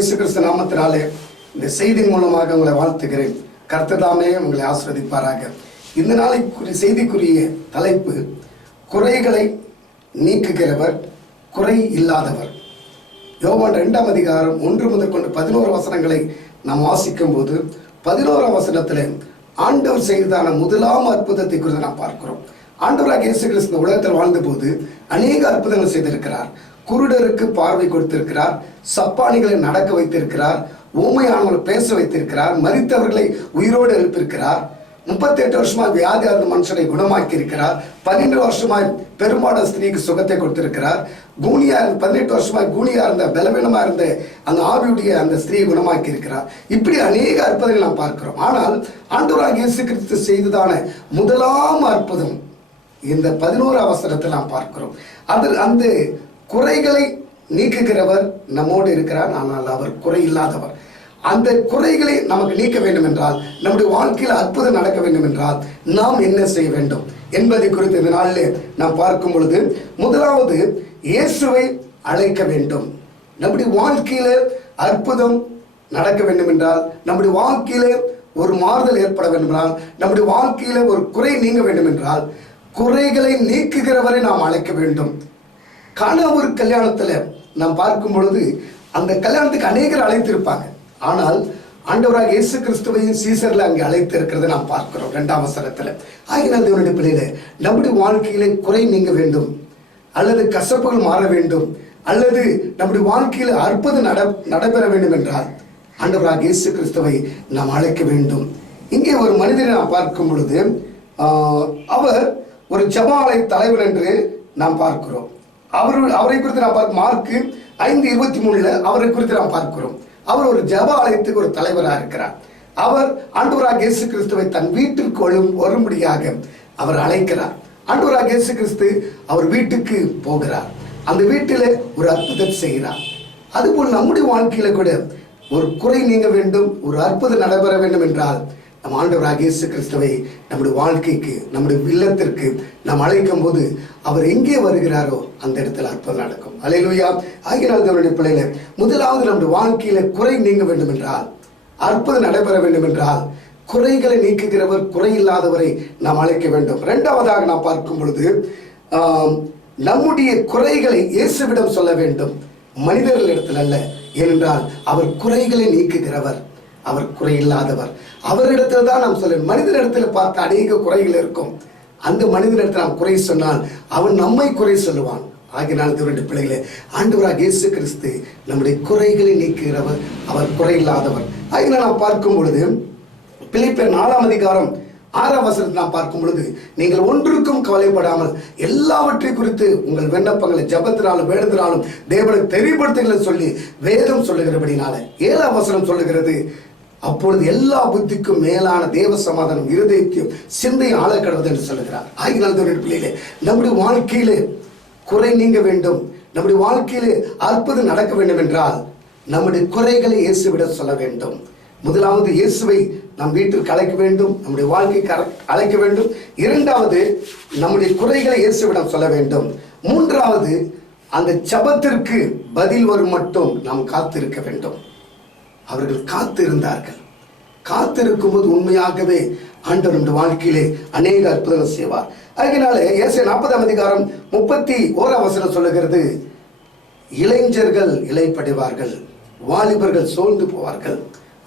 இயேசு கிறிஸ்து நாமத்தினாலே இந்த செய்தியின் மூலமாக உங்களை வாழ்த்துகிறேன். கர்த்தர் தாமே உங்களை ஆசீர்வதிப்பாராக. இந்த நாளைக்குரிய செய்திக்குரிய தலைப்பு, குறைகளை நீக்குகிறவர், குறை இல்லாதவர். யோவான் 2ஆம் அதிகாரம் 1 முதல் 11 வசனங்களை நாம் வாசிக்கும் போது 11ஆம் வசனத்தில் ஆண்டவர் செய்ததான முதலாம் அற்புதத்தை குறித்து நாம் பார்க்கிறோம். ஆண்டவராக இயேசு கிறிஸ்து உலகத்தில் வாழ்ந்த போது அநேக அற்புதங்கள் செய்திருக்கிறார். குருடருக்கு பார்வை கொடுத்திருக்கிறார், சப்பானிகளை நடக்க வைத்திருக்கிறார், ஊமையானவர்களை பேச வைத்திருக்கிறார், மரித்தவர்களை உயிரோடு எழுப்பியிருக்கிறார். 38 வருஷமாய் வியாதியார்ந்த மனுஷனை குணமாக்கி இருக்கிறார். 12 வருஷமாய் பெரும்பாட ஸ்திரீக்கு சுகத்தை கொடுத்திருக்கிறார். 18 வருஷமாய் கூனியா இருந்த பலவீனமா இருந்த அந்த ஆவியுடைய அந்த ஸ்திரீயை குணமாக்கி இருக்கிறார். இப்படி அநேக அற்புதங்கள் நாம் பார்க்கிறோம். ஆனால் ஆண்டவராக இயேசு கிறிஸ்து செய்ததான முதலாம் அற்புதம் இந்த 11ஆம் வசனத்தில் நாம் பார்க்கிறோம். அந்த குறைகளை நீக்குகிறவர் நம்மோடு இருக்கிறார், ஆனால் அவர் குறை இல்லாதவர். அந்த குறைகளை நமக்கு நீக்க வேண்டும் என்றால், நம்முடைய வாழ்க்கையில் அற்புதம் நடக்க வேண்டும் என்றால் நாம் என்ன செய்ய வேண்டும் என்பதை குறித்து இந்த நாளிலே நாம் பார்க்கும் பொழுது, முதலாவது இயேசுவை அழைக்க வேண்டும். நம்முடைய வாழ்க்கையில அற்புதம் நடக்க வேண்டும் என்றால், நம்முடைய வாழ்க்கையில ஒரு மாறுதல் ஏற்பட வேண்டும் என்றால், நம்முடைய வாழ்க்கையில ஒரு குறை நீங்க வேண்டும் என்றால், குறைகளை நீக்குகிறவரை நாம் அழைக்க வேண்டும். கானாவூர் கல்யாணத்துல நாம் பார்க்கும் பொழுது அந்த கல்யாணத்துக்கு அநேகர் அழைத்திருப்பாங்க. ஆனால் ஆண்டவராக இயேசு கிறிஸ்துவையும் சீசர்ல அங்கே அழைத்து இருக்கிறத நாம் பார்க்கிறோம் 2ஆம் வசனத்துல. ஆகினால் தேவனுடைய பிள்ளைகளே, நம்முடைய வாழ்க்கையில குறை நீங்க வேண்டும், அல்லது கசப்புகள் மாற வேண்டும், அல்லது நம்முடைய வாழ்க்கையில அற்புதம் நடைபெற வேண்டும் என்றால் ஆண்டவராக இயேசு கிறிஸ்துவை நாம் அழைக்க வேண்டும். இங்கே ஒரு மனிதனை நாம் பார்க்கும் பொழுது அவர் ஒரு ஜெபஆலய தலைவர் என்று நாம் பார்க்கிறோம். அவரை குறித்து நாம் பார்க்க மார்க் 5:23 அவரை குறித்து நாம் பார்க்கிறோம். அவர் ஒரு ஜெப ஆலயத்துக்கு ஒரு தலைவராக இருக்கிறார். அவர் ஆண்டவராக இயேசு கிறிஸ்துவை தன் வீட்டிற்கு வரும்படியாக அவர் அழைக்கிறார். ஆண்டவராக இயேசு கிறிஸ்து அவர் வீட்டுக்கு போகிறார். அந்த வீட்டில் ஒரு அற்புதத்தை செய்கிறார். அதுபோல் நம்முடைய வாழ்க்கையில கூட ஒரு குறை நீங்க வேண்டும், ஒரு அற்புதம் நடைபெற வேண்டும் என்றால் நம் ஆண்டவராக இயேசு கிறிஸ்துவை நம்முடைய வாழ்க்கைக்கு, நம்முடைய இல்லத்திற்கு நாம் அழைக்கும் போது அவர் எங்கே வருகிறாரோ அந்த இடத்துல அற்புதம் நடக்கும். அல்லேலூயா. ஆகினால் தேவனுடைய பிள்ளைகளே, முதலாவது நம்முடைய வாழ்க்கையில குறை நீங்க வேண்டும் என்றால், அற்புதம் நடைபெற வேண்டும் என்றால், குறைகளை நீக்குகிறவர், குறை இல்லாதவரை நாம் அழைக்க வேண்டும். 2ஆவதாக நாம் பார்க்கும் பொழுது நம்முடைய குறைகளை இயேசுவிடம் சொல்ல வேண்டும், மனிதர்கள் இடத்தில் அல்ல. ஏனென்றால் அவர் குறைகளை நீக்குகிறவர், அவர் குறை இல்லாதவர். அவரிடத்துல தான் நாம் சொல்ல. மனிதனிடத்துல பார்த்த அநேக குறைகள் இருக்கும். அந்த மனிதனிடத்தில் நாம் குறை சொன்னால் அவன் நம்மை குறை சொல்லுவான். ஆகினால் தேவனுடைய பிள்ளைகளே, ஆண்டவராக இயேசு கிறிஸ்து நம்முடைய குறைகளை நீக்குகிறவர், அவர் குறை இல்லாதவர். ஆகினால் நாம் பார்க்கும் பொழுது பிலிப்பியர் 4ஆம் அதிகாரம் 6ஆம் வசனத்தை நாம் பார்க்கும் பொழுது, நீங்கள் ஒன்றுக்கும் கவலைப்படாமல் எல்லாவற்றை குறித்து உங்கள் விண்ணப்பங்களை ஜெபத்தினாலும் வேண்டுதலாலும் தேவனுக்கு தெரியப்படுத்துங்கள் சொல்லி வேதம் சொல்லுகிறபடினால 7ஆம் வசனம் சொல்லுகிறது, அப்பொழுது எல்லா புத்திக்கும் மேலான தேவ சமாதானம் இருதயத்தையும் சிந்தையும் ஆள கடவுது என்று சொல்லுகிறார். ஆகினால் தேவனுடைய பிள்ளைகளே, நம்முடைய வாழ்க்கையிலே குறை நீங்க வேண்டும், நம்முடைய வாழ்க்கையிலே அற்புதம் நடக்க வேண்டும் என்றால் நம்முடைய குறைகளை இயேசுவிடம் சொல்ல வேண்டும். முதலாவது இயேசுவை நம் வீட்டிற்கு அழைக்க வேண்டும், நம்முடைய வாழ்க்கைக்கு அழைக்க வேண்டும். 2ஆவது நம்முடைய குறைகளை இயேசுவிடம் சொல்ல வேண்டும். 3ஆவது அந்த ஜெபத்திற்கு பதில் வரும் மட்டும் நாம் காத்திருக்க வேண்டும். அவர்கள் காத்திருந்தார்கள். காத்திருக்கும் போது உண்மையாகவே ஆண்டவர் நம்முடைய வாழ்க்கையிலே அநேக அற்புதங்கள் செய்வார். அதனால ஏசாயா 40ஆம் அதிகாரம் 31ஆம் வசனம் சொல்லுகிறது, இளைஞர்கள் இளைப்படைவார்கள், வாலிபர்கள் சோர்ந்து போவார்கள்,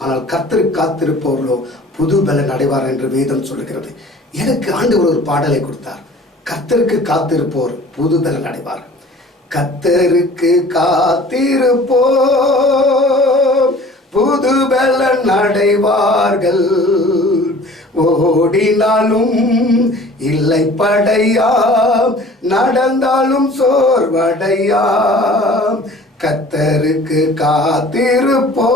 ஆனால் கர்த்தருக்கு காத்திருப்பவர்களோ புது பலன் அடைவார் என்று வேதம் சொல்லுகிறது. எனக்கு ஆண்டவர் ஒரு பாடலை கொடுத்தார், கர்த்தருக்கு காத்திருப்போர் புது பலன் அடைவார். கர்த்தருக்கு காத்திருப்போர் புது பலன் அடைவார்கள், ஓடினாலும் இல்லை படையாம், நடந்தாலும் சோர்வடையாம். கர்த்தருக்கு காத்திருப்போ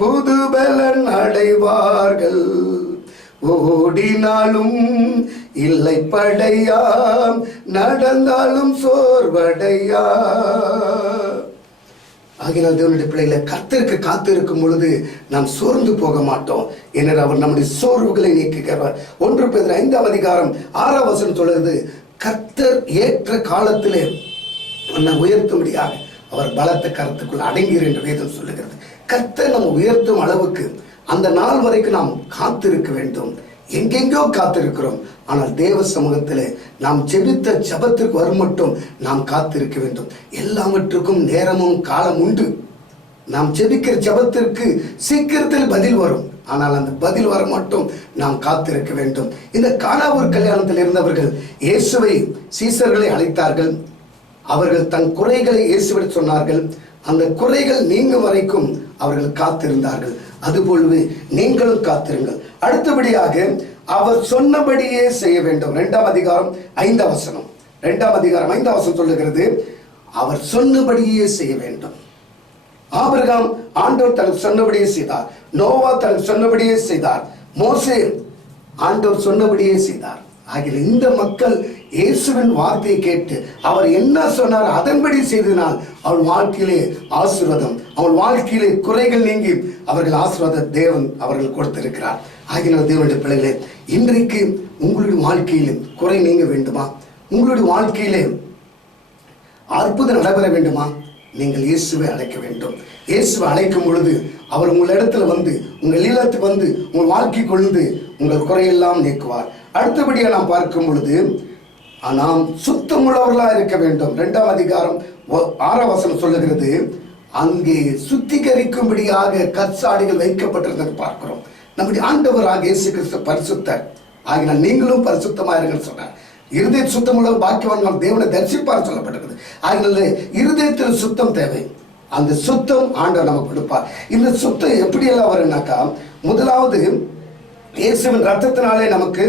புது பலன் அடைவார்கள், ஓடினாலும் இல்லை படையாம், நடந்தாலும் சோர்வடையாம். ஆகினால் தேவனுடைய பிள்ளைகளை, கர்த்தருக்கு காத்திருக்கும் பொழுது நாம் சோர்ந்து போக மாட்டோம். ஏனென்றால் அவர் நம்முடைய சோர்வுகளை நீக்குகிறவர். 1 பேதுரு 5ஆம் அதிகாரம் 6ஆம் வசனம் சொல்லுகிறது, கர்த்தர் ஏற்ற காலத்திலே உன்னை உயர்த்தும்படியாக அவர் பலத்த கருத்துக்குள் அடங்கீர் என்று வேதம் சொல்லுகிறது. கர்த்தர் நம்ம உயர்த்தும் அளவுக்கு அந்த நாள் வரைக்கும் நாம் காத்திருக்க வேண்டும். எங்கெங்கோ காத்திருக்கிறோம், ஆனால் தேவ சமூகத்தில் நாம் ஜெபித்த ஜெபத்திற்கு வரும் மட்டும் நாம் காத்திருக்க வேண்டும். எல்லாவற்றுக்கும் நேரமும் காலம் உண்டு. நாம் ஜெபிக்கிற ஜெபத்திற்கு சீக்கிரத்தில் பதில் வரும், ஆனால் அந்த பதில் வர மட்டும் நாம் காத்திருக்க வேண்டும். இந்த கானாவூர் கல்யாணத்தில் இருந்தவர்கள் இயேசுவை சீசர்களை அழைத்தார்கள். அவர்கள் தன் குறைகளை இயேசுவிடம் சொன்னார்கள். அந்த குறைகள் நீங்கும் வரைக்கும் அவர்கள் காத்திருந்தார்கள். அதுபோலவே நீங்களும் காத்திருங்கள். அடுத்தபடியாக அவர் சொன்னபடியே செய்ய வேண்டும். 2ஆம் அதிகாரம் 5ஆம் வசனம். 2ஆம் அதிகாரம் 5ஆம் வசனம் சொல்லுகிறது, அவர் சொன்னபடியே செய்ய வேண்டும். ஆபிரகாம் ஆண்டவர் தனக்கு சொன்னபடியே செய்தார். நோவா தனக்கு சொன்னபடியே செய்தார். மோசே ஆண்டவர் சொன்னபடியே செய்தார். ஆகிய இந்த மக்கள் இயேசுவின் வார்த்தையை கேட்டு அவர் என்ன சொன்னார் அதன்படி செய்தனால் அவள் வாழ்க்கையிலே ஆசீர்வாதம், அவள் வாழ்க்கையிலே குறைகள் நீங்கி அவர்கள் ஆசீர்வாத தேவன் அவர்கள் கொடுத்திருக்கிறார். ஆகினால் தேவனுடைய பிள்ளைகளே, இன்றைக்கு உங்களுடைய வாழ்க்கையிலும் குறை நீங்க வேண்டுமா? உங்களுடைய வாழ்க்கையிலே அற்புதம் நடைபெற வேண்டுமா? நீங்கள் இயேசுவை அழைக்க வேண்டும். இயேசுவை அழைக்கும் பொழுது அவர் உங்கள் இடத்துல வந்து, உங்கள் இல்லத்துக்கு வந்து, உங்கள் வாழ்க்கை கொண்டு உங்கள் குறையெல்லாம் நீக்குவார். அடுத்தபடியாக நாம் பார்க்கும் பொழுது நாம் சுத்தமுள்ளவர்களாக இருக்க வேண்டும். 2ஆம் அதிகாரம் 6ஆம் வசனம் சொல்லுகிறது, அங்கே சுத்திகரிக்கும்படியாக கற்சாடிகள் வைக்கப்பட்டிருந்தது பார்க்கிறோம். நம்முடைய ஆண்டவராக இயேசு கிறிஸ்து பரிசுத்தர். ஆகினால் நீங்களும் பரிசுத்தமாக இருங்கன்னு சொன்னார். இருதய சுத்தமுள்ள பாக்கியவான்கள் தேவனை தரிசிப்பார் சொல்லப்பட்டிருக்கிறது. ஆகினால இருதயத்தில் சுத்தம் தேவை. அந்த சுத்தம் ஆண்டவர் நமக்கு கொடுப்பார். இந்த சுத்தம் எப்படியெல்லாம் வரும்னாக்கா, முதலாவது இயேசுவின் ரத்தத்தினாலே நமக்கு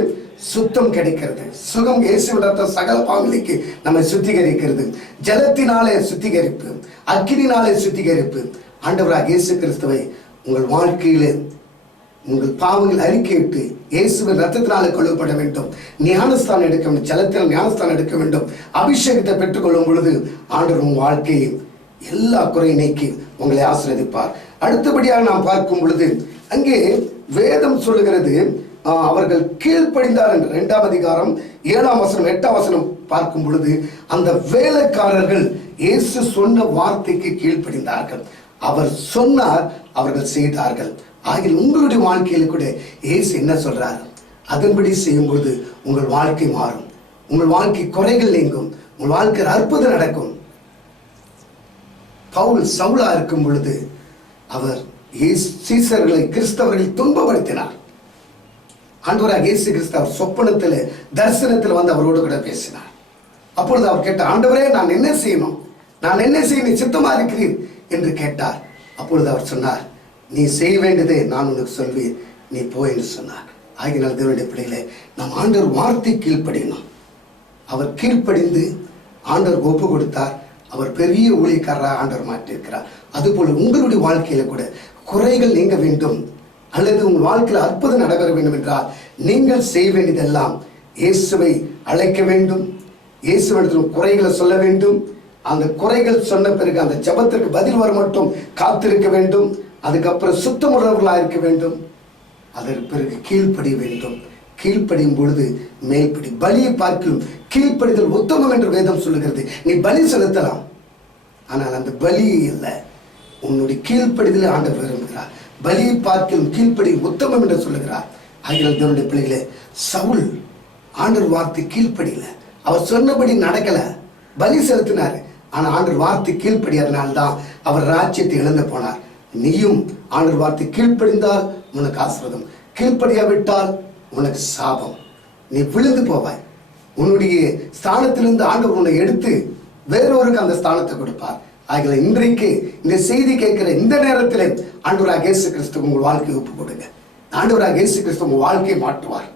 சுத்தம் கிடைக்கிறது. சுகம் இயேசுவின் ரத்தம் சகல பாவங்களுக்கு நம்மை சுத்திகரிக்கிறது. ஜலத்தினாலே சுத்திகரிப்பு, அக்கினினாலே சுத்திகரிப்பு. ஆண்டவராக இயேசு கிறிஸ்துவை உங்கள் வாழ்க்கையிலே உங்கள் பாவங்கள் அறிக்கையிட்டு இயேசுவின் ரத்தத்தினாலே கொள்ளப்பட வேண்டும். ஞானஸ்தானம் எடுக்க வேண்டும். ஜலத்தில் ஞானஸ்தானம் எடுக்க வேண்டும். அபிஷேகத்தை பெற்றுக்கொள்ளும் பொழுது ஆண்டவர் உங்கள் வாழ்க்கையை எல்லா குறை நீக்கி உங்களை ஆசீர்வதிப்பார். அடுத்தபடியாக நாம் பார்க்கும் பொழுது அங்கே வேதம் சொல்லுகிறது, அவர்கள் கீழ்ப்படிந்தார் என்று 2ஆம் அதிகாரம் 7ஆம் வசனம் 8ஆம் வசனம் பார்க்கும் பொழுது அந்த வேலைக்காரர்கள் இயேசு சொன்ன வார்த்தைக்கு கீழ்ப்படிந்தார்கள். அவர் சொன்னார், அவர்கள் செய்தார்கள். ஆகிய உங்களுடைய வாழ்க்கையில் கூட இயேசு என்ன சொல்றார் அதன்படி செய்யும் பொழுது உங்கள் வாழ்க்கை மாறும். உங்கள் வாழ்க்கை குறைகள் நீங்கும். உங்கள் வாழ்க்கையில் அற்புதம் நடக்கும். பவுல் சவுலா இருக்கும் பொழுது அவர் சீசர்களை கிறிஸ்தவர்களை துன்பப்படுத்தினார். ஆண்டவராக இயேசு கிறிஸ்து அவர் சொப்பனத்தில் தரிசனத்தில் வந்து அவரோடு கூட பேசினார். அப்பொழுது அவர் கேட்டார், ஆண்டவரே நான் என்ன செய்யணும், நான் என்ன செய்ய நீ சித்தமா இருக்கிறீர் என்று கேட்டார். அப்பொழுது அவர் சொன்னார், நீ செய்ய வேண்டியதே நான் உனக்கு சொல்வேன், நீ போ என்று சொன்னார். ஆகினால் தேவனுடைய பிள்ளைகளே, நாம் ஆண்டவர் வார்த்தை கீழ்ப்படினோம். அவர் கீழ்ப்படிந்து ஆண்டவர் ஒப்பு கொடுத்தார். அவர் பெரிய ஊழியக்காரராக ஆண்டவர் மாற்றியிருக்கிறார். அதுபோல உங்களுடைய வாழ்க்கையில கூட குறைகள் நீங்க வேண்டும், அல்லது உங்கள் வாழ்க்கையில் அற்புதம் நடைபெற வேண்டும் என்றால் நீங்கள் செய்ய வேண்டியதெல்லாம் இயேசுவை அழைக்க வேண்டும். இயேசுவிடத்தில் குறைகளை சொல்ல வேண்டும். அந்த குறைகள் சொன்ன பிறகு அந்த ஜெபத்திற்கு பதில் வர மட்டும் காத்திருக்க வேண்டும். அதுக்கப்புறம் சுத்தமுள்ளவர்களாக இருக்க வேண்டும். அதற்கு பிறகு கீழ்ப்படிய வேண்டும். கீழ்ப்படியும் பொழுது மேல்படி. பலியை பார்க்கும் கீழ்ப்படிதல் உத்தமம் என்று வேதம் சொல்லுகிறது. நீ பலி செலுத்தலாம், ஆனால் அந்த பலி இல்லை, உன்னுடைய கீழ்ப்படிதலை ஆண்டவர் விரும்புகிறார். பலியை பார்க்கும் கீழ்ப்படி உத்தமம் என்று சொல்லுகிறார். ஆகினால் தேவனுடைய பிள்ளைகளே, சவுல் ஆண்டவர் வார்த்தை கீழ்ப்படியில, அவர் சொன்னபடி நடக்கல, பலி செலுத்தினார். ஆனால் ஆண்டவர் வார்த்தை கீழ்ப்படியாதனால்தான் அவர் ராஜ்யத்தை இழந்து போனார். நீயும் ஆண்டவர் வார்த்தை கீழ்ப்படிந்தால் உனக்கு ஆசீர்வாதம், கீழ்ப்படியாவிட்டால் உனக்கு சாபம். நீ விழுந்து போவாய். உன்னுடைய ஸ்தானத்திலிருந்து ஆண்டவர் உன்னை எடுத்து வேறொருக்கு அந்த ஸ்தானத்தை கொடுப்பார். ஆகிய இன்றைக்கு இந்த செய்தி கேட்கிற இந்த நேரத்தில் ஆண்டவராக இயேசு கிறிஸ்து உங்கள் வாழ்க்கையை ஒப்பு கொடுங்க. ஆண்டவராக இயேசு கிறிஸ்து உங்கள் வாழ்க்கையை மாற்றுவார்.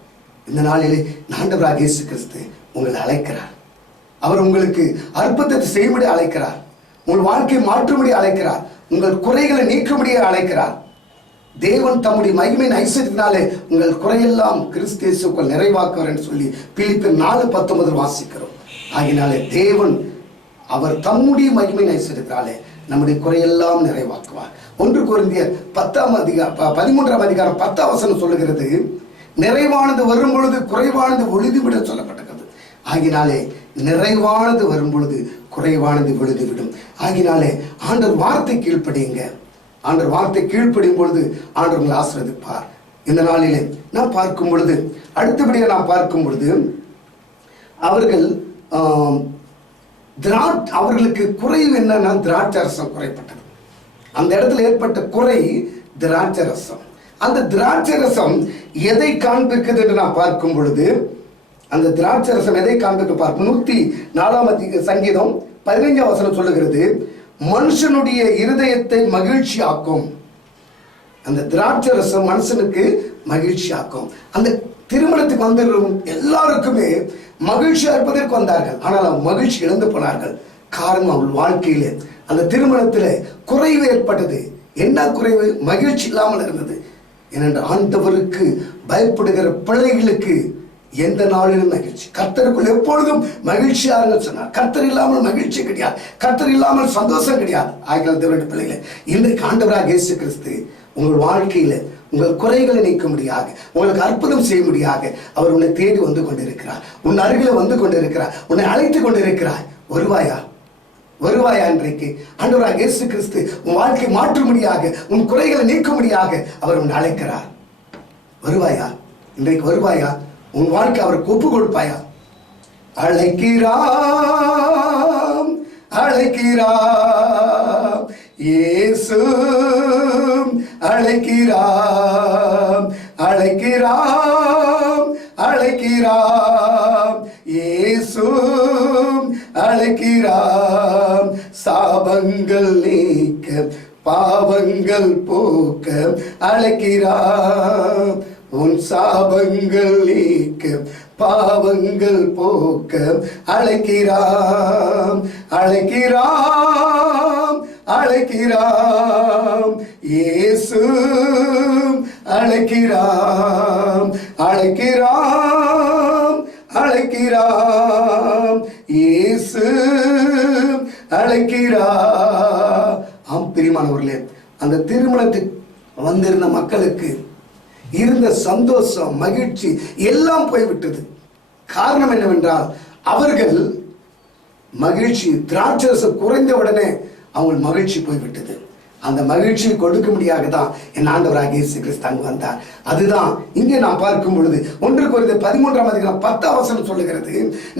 இந்த நாளிலே ஆண்டவராக இயேசு கிறிஸ்து உங்களை அழைக்கிறார். அவர் உங்களுக்கு அற்புதத்தை செய்யும்படி அழைக்கிறார். உங்கள் வாழ்க்கையை மாற்றும்படி அழைக்கிறார். உங்கள் குறைகளை நீக்கும்படியே அழைக்கிறார். தேவன் தம்முடைய மகிமையின் ஐஸ்வரியத்தினாலே உங்கள் குறையெல்லாம் கிறிஸ்து இயேசுக்குள் நிறைவாக்குவார் என்று சொல்லி பிலிப்பியர் 4:19 வாசிக்கிறோம். ஆகினாலே தேவன் அவர் தம்முடைய மகிமையின் ஐஸ்வரியத்தினாலே நம்முடைய குறையெல்லாம் நிறைவாக்குவார். 1 கொரிந்தியர் 13ஆம் அதிகாரம் 10ஆம் வசனம் சொல்லுகிறது, நிறைவானது வரும் பொழுது குறைவானது ஒளிதுவிட சொல்லப்பட்டிருக்கிறது. ஆகினாலே நிறைவானது வரும் பொழுது குறைவானது விழுந்துவிடும். ஆகினாலே ஆண்டவர் வார்த்தை கீழ்ப்படியுங்க. ஆண்டவர் வார்த்தை கீழ்ப்படியும் பொழுது ஆண்டவர் உங்களை ஆசீர்வதிப்பார். இந்த நாளிலே நான் பார்க்கும் பொழுது, அடுத்தபடியாக நான் பார்க்கும் பொழுது, அவர்கள் அவர்களுக்கு குறைவு என்னன்னா திராட்சரசம் குறைப்பட்டது. அந்த இடத்துல ஏற்பட்ட குறை திராட்சரசம். அந்த திராட்சரசம் எதை காண்பிக்குது என்று நான் பார்க்கும் பொழுது, அந்த திராட்சரசம் எதை காண்பிக்க பார்க்கும் 104 சங்கீதம் 15 வசனம் சொல்லுகிறது, மனுஷனுடைய இருதயத்தை மகிழ்ச்சி ஆக்கும். அந்த திராட்சரசம் மனுஷனுக்கு மகிழ்ச்சி ஆக்கும். அந்த திருமணத்துக்கு வந்தவர்களும் எல்லாருக்குமே மகிழ்ச்சியா இருப்பதற்கு வந்தார்கள். ஆனால் மகிழ்ச்சி இழந்து போனார்கள். காரணம், அவள் வாழ்க்கையிலே அந்த திருமணத்தில் குறைவு ஏற்பட்டது. என்ன குறைவு? மகிழ்ச்சி இல்லாமல் இருந்தது. ஏனென்று ஆண்டவருக்கு பயப்படுகிற பிள்ளைகளுக்கு எந்த நாளிலும் மகிழ்ச்சி, கர்த்தருக்குள் எப்பொழுதும் மகிழ்ச்சியாக சொன்னார். கர்த்தர் இல்லாமல் மகிழ்ச்சி கிடையாது, கர்த்தர் இல்லாமல் சந்தோஷம் கிடையாது. ஆகிய தேவனுடைய பிள்ளைகளை, இன்றைக்கு ஆண்டவராக இயேசு கிறிஸ்து உங்கள் வாழ்க்கையில உங்கள் குறைகளை நீக்க முடியாக, உங்களுக்கு அற்புதம் செய்ய முடியாக அவர் உன்னை தேடி வந்து கொண்டிருக்கிறார். உன் அருகில வந்து கொண்டிருக்கிறார். உன்னை அழைத்து கொண்டிருக்கிறார். வருவாயா? வருவாயா? இன்றைக்கு ஆண்டவராக இயேசு கிறிஸ்து உன் வாழ்க்கை மாற்றும்படியாக, உன் குறைகளை நீக்கும்படியாக அவர் உன்னை அழைக்கிறார். வருவாயா? இன்றைக்கு வருவாயா? உன் வாழ்க்கை அவருக்கு ஒப்பு கொடுப்பாயா? அழைக்கிறாம், அழைக்கிறாம் இயேசு, அழைக்கிறாம், அழைக்கிறாம், அழைக்கிறாம் இயேசு, அழைக்கிறாம். சாபங்கள் நீக்க, பாவங்கள் போக்க அழைக்கிறாம். உன் சாபங்கள் நீக்க, பாவங்கள் போக்க அழைக்கிறாம், அழைக்கிறாம், அழைக்கிறாம் இயேசு, அழைக்கிறாம், அழைக்கிறாம், அழைக்கிறாம் இயேசு, அழைக்கிறாம். ஆம் பிரியமானவர்களே, அந்த திருமணத்துக்கு வந்திருந்த மக்களுக்கு இருந்த சந்தோஷம், மகிழ்ச்சி எல்லாம் போய்விட்டது. காரணம் என்னவென்றால், அவர்கள் மகிழ்ச்சி திராட்சரசம் குறைந்த உடனே அவங்க மகிழ்ச்சி போய்விட்டது. அந்த மகிழ்ச்சியை கொடுக்கும்படியாக தான் என் ஆண்டவராக இயேசு கிறிஸ்து அங்கு வந்தார். அதுதான் இங்கே நான் பார்க்கும் பொழுது 1 கொரிந்தியர் 13 சொல்லுகிறது,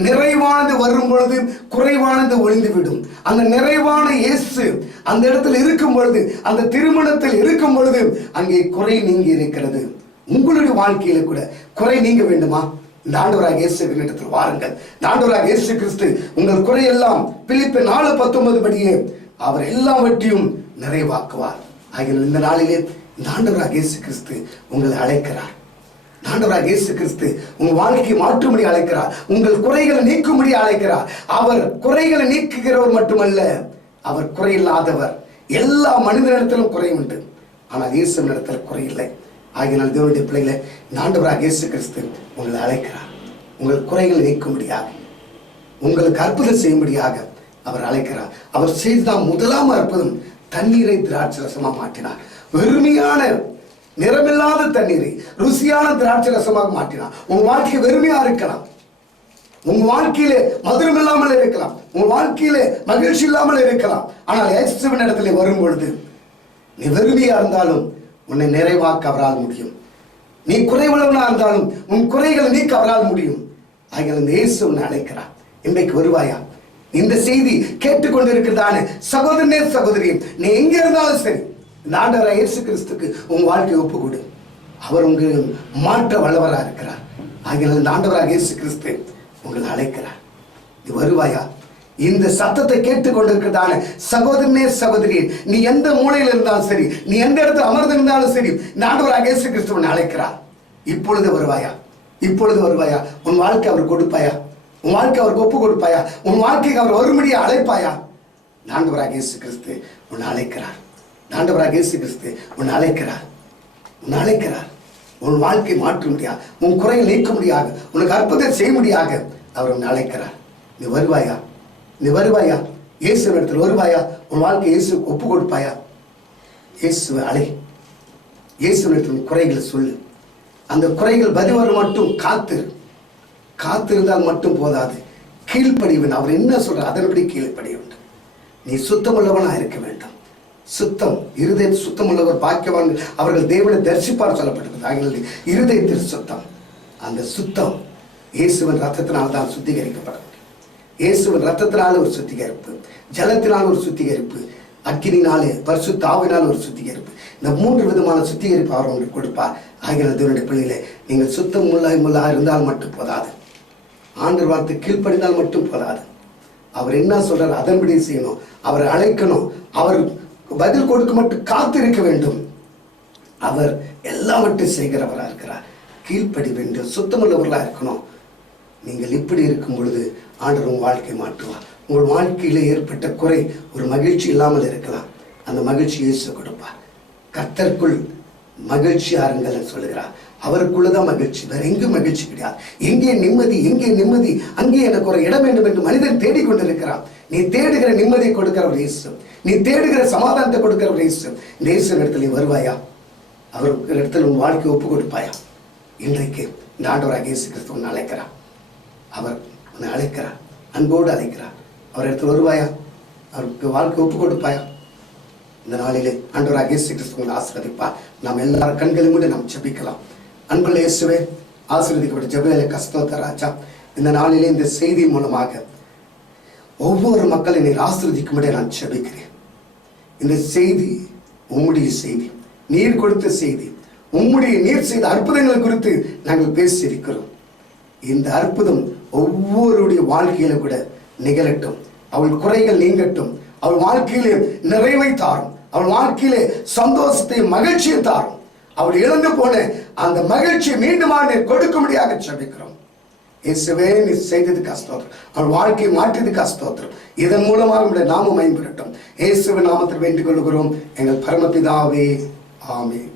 நிறைவானது வரும் பொழுது குறைவானது ஒழிந்துவிடும். அந்த நிறைவான இயேசு அந்த இடத்தில் இருக்கும் பொழுது, அந்த திருமணத்தில் இருக்கும் பொழுது அங்கே குறை நீங்கி இருக்கிறது. உங்களுடைய வாழ்க்கையில கூட குறை நீங்க வேண்டுமா? இந்த ஆண்டவராக இயேசு இடத்தில் வாருங்கள். இந்த ஆண்டவராக இயேசு கிறிஸ்து உங்கள் குறையெல்லாம் பிலிப்பியர் 4:19 படியே அவர் எல்லாவற்றையும் நிறைவாக்குவார். ஆகிய இந்த நாளிலே இந்த ஆண்டவராக இயேசு கிறிஸ்து உங்களை அழைக்கிறார். ஆண்டவராக இயேசு கிறிஸ்து உங்கள் வாழ்க்கையை மாற்றும்படி அழைக்கிறார். உங்கள் குறைகளை நீக்கும்படி அழைக்கிறார். அவர் குறைகளை நீக்குகிறவர் மட்டுமல்ல, அவர் குறையில்லாதவர். எல்லா மனிதனிடத்திலும் குறை உண்டு, ஆனால் இயேசு இடத்தில் குறையில்லை. ஆகினால் தேவனுடைய பிள்ளைகளை, இந்த ஆண்டவராக இயேசு கிறிஸ்து உங்களை அழைக்கிறார். உங்கள் குறைகளை நீக்கும்படியாக, உங்களுக்கு அற்புதம் செய்யும்படியாக அவர் அழைக்கிறார். அவர் செய்தான் முதலாம் அற்புதம், தண்ணீரை திராட்சரசமாக மாற்றினார். வெறுமையான நிறமில்லாத தண்ணீரை ருசியான திராட்சரசமாக மாற்றினார். உங்க வாழ்க்கை வெறுமையா இருக்கலாம், உங்க வாழ்க்கையில மதுரம் இல்லாமல் இருக்கலாம், உங்க வாழ்க்கையில மகிழ்ச்சி இல்லாமல் இருக்கலாம். ஆனால் இயேசுவின் இடத்துல வரும் பொழுது நீ வெறுமையா இருந்தாலும் உன்னை நிறைவாக்க அவரால் முடியும். நீ குறைவுள்ளவனா இருந்தாலும் உன் குறைகளை நீக்க அவரால் முடியும். ஆகிய இந்த இயேசு உன்னை அழைக்கிறார். இன்றைக்கு வருவாயா? இந்த செய்தி கேட்டுக்கொண்டிருக்கிறதான சகோதரனே, சகோதரியே, நீ எங்க இருந்தாலும் சரி, இந்த ஆண்டவராக இயேசு கிறிஸ்துக்கு உன் வாழ்க்கையை ஒப்பு கொடு. அவர் உங்கள் மாற்ற வல்லவராக இருக்கிறார். ஆகிய இந்த ஆண்டவராக இயேசு கிறிஸ்து உங்களை அழைக்கிறார். நீ வருவாயா? இந்த சத்தத்தை கேட்டுக்கொண்டிருக்கிறதான சகோதரனே, சகோதரியே, நீ எந்த மூலையில் இருந்தாலும் சரி, நீ எந்த இடத்துல அமர்ந்திருந்தாலும் சரி, இந்த ஆண்டவராக இயேசு கிறிஸ்து உன்னை அழைக்கிறார். இப்பொழுது வருவாயா? இப்பொழுது வருவாயா? உன் வாழ்க்கை அவர் கொடுப்பாயா? உன் வாழ்க்கை அவருக்கு ஒப்பு கொடுப்பாயா? உன் வாழ்க்கைக்கு அவர் ஒருபடியை அழைப்பாயா? ஆண்டவராக இயேசு கிறிஸ்து உன்னை அழைக்கிறார். ஆண்டவராக இயேசு கிறிஸ்து உன்னை அழைக்கிறார். உன்னை அழைக்கிறார். உன் வாழ்க்கை மாற்ற முடியாது, உன் குறையை நீக்க முடியாது, உனக்கு அற்புதம் செய்ய முடியாது அவர் உன்னை அழைக்கிறார். நீ வருவாயா? நீ வருவாயா? இயேசு இடத்துல வருவாயா? உன் வாழ்க்கை இயேசு ஒப்பு கொடுப்பாயா? இயேசுவை அழை. இயேசு இடத்துல குறைகளை சொல்லு. அந்த குறைகள் பதில் மட்டும் காத்திருந்தால் மட்டும் போதாது, கீழ்ப்படிய வேண்டும். அவர் என்ன சொல்றார் அதன்படி கீழ்ப்படிய வேண்டும். நீ சுத்தமுள்ளவனா இருக்க வேண்டும். சுத்தம், இருதய சுத்தமுள்ளவர் பாக்கியவான், அவர்கள் தேவனை தரிசிப்பார் சொல்லப்பட்டிருக்கிறது. இருதயத்தில் சுத்தம், அந்த சுத்தம் இயேசுவின் ரத்தத்தினால் தான் சுத்திகரிக்கப்பட முடியும். இயேசுவின் ரத்தத்தினால ஒரு சுத்திகரிப்பு, ஜலத்தினால் ஒரு சுத்திகரிப்பு, அக்கினினாலே பரிசுத்த ஆவினால் ஒரு சுத்திகரிப்பு. இந்த 3 விதமான சுத்திகரிப்பு அவர் உங்களுக்கு கொடுப்பார். ஆகிய தேவனுடைய பிள்ளைகளே, நீங்கள் சுத்தம் முள்ளா இருந்தால் மட்டும் போதாது, ஆண்டவர் வார்த்தை கீழ்ப்படிந்தால் மட்டும் போதாது. அவர் என்ன சொல்றார் அதன்படி செய்யணும். அவரை அழைக்கணும். அவர் பதில் கொடுக்க மட்டும் காத்திருக்க வேண்டும். அவர் எல்லாவற்றையும் செய்கிறவராக இருக்கிறார். கீழ்ப்படி வேண்டும், சுத்தமுள்ளவர்களாக இருக்கணும். நீங்கள் இப்படி இருக்கும் பொழுது ஆண்டவர் உங்கள் வாழ்க்கை மாற்றுவார். உங்கள் வாழ்க்கையில் ஏற்பட்ட குறை, ஒரு மகிழ்ச்சி இல்லாமல் இருக்கலாம், அந்த மகிழ்ச்சி இயேசு கொடுப்பார். கர்த்தருக்குள் மகிழ்ச்சி ஆறுங்கள் சொல்லுகிறார். அவருக்குள்ளதான் மகிழ்ச்சி, வேற எங்கும் மகிழ்ச்சி கிடையாது. எங்கே நிம்மதி, எங்கே நிம்மதி, அங்கே எனக்கு ஒரு இடம் வேண்டும் என்று மனிதன் தேடிக்கொண்டிருக்கிறான். நீ தேடுகிற நிம்மதியை கொடுக்கிறவர் இயேசு, நீ தேடுகிற சமாதானத்தை கொடுக்கிறவர் இயேசு. இந்த இயேசு இடத்துல நீ வருவாயா? அவருக்கு இடத்துல உன் வாழ்க்கை ஒப்பு கொடுப்பாயா? இன்றைக்கு இந்த ஆண்டவராக இயேசு கிறிஸ்து உன்னை அழைக்கிறார். அவர் உன்னை அழைக்கிறார், அன்போடு அழைக்கிறார். அவர் இடத்துல வருவாயா? அவருக்கு வாழ்க்கை ஒப்பு கொடுப்பாயா? இந்த நாளிலே ஆண்டவராக இயேசு கிறிஸ்து உங்களை ஆசீர்வதிப்பார். நாம் எல்லாரும் கண்களை மூடி நாம் ஜெபிக்கலாம். அன்புள்ள இயேசுவே, ஆசீர்வதிக்கப்பட்ட ஜெபவேலை கஸ்தோத்திர ராஜா, இந்த நாளிலே இந்த செய்தி மூலமாக ஒவ்வொரு மக்களையும் நீர் ஆசீர்வதிக்கும்படி நான் ஜெபிக்கிறேன். இந்த செய்தி உம்முடைய செய்தி, நீர் கொடுத்த செய்தி, உம்முடைய நீர் செய்த அற்புதங்கள் குறித்து நாங்கள் பேசியிருக்கிறோம். இந்த அற்புதம் ஒவ்வொருடைய வாழ்க்கையில கூட நிகழட்டும். அவள் குறைகள் நீங்கட்டும். அவள் வாழ்க்கையிலே நிறைவை தாரும். அவள் வாழ்க்கையிலே சந்தோஷத்தையும் மகிழ்ச்சியும் தாரும். அவள் இழந்து போன அந்த மகிழ்ச்சியை மீண்டுமாக கொடுக்கும்படியாக ஜெபிக்கிறோம். இயேசுவே, நீ செய்ததுக்கு ஸ்தோத்திரம். அவள் வாழ்க்கையை மாற்றியதுக்கு ஸ்தோத்திரம். இதன் மூலமாக நம்முடைய நாமம் மேம்படட்டும். இயேசுவின் நாமத்தில் வேண்டிக் கொள்கிறோம் எங்கள் பரமபிதாவே, ஆமென்.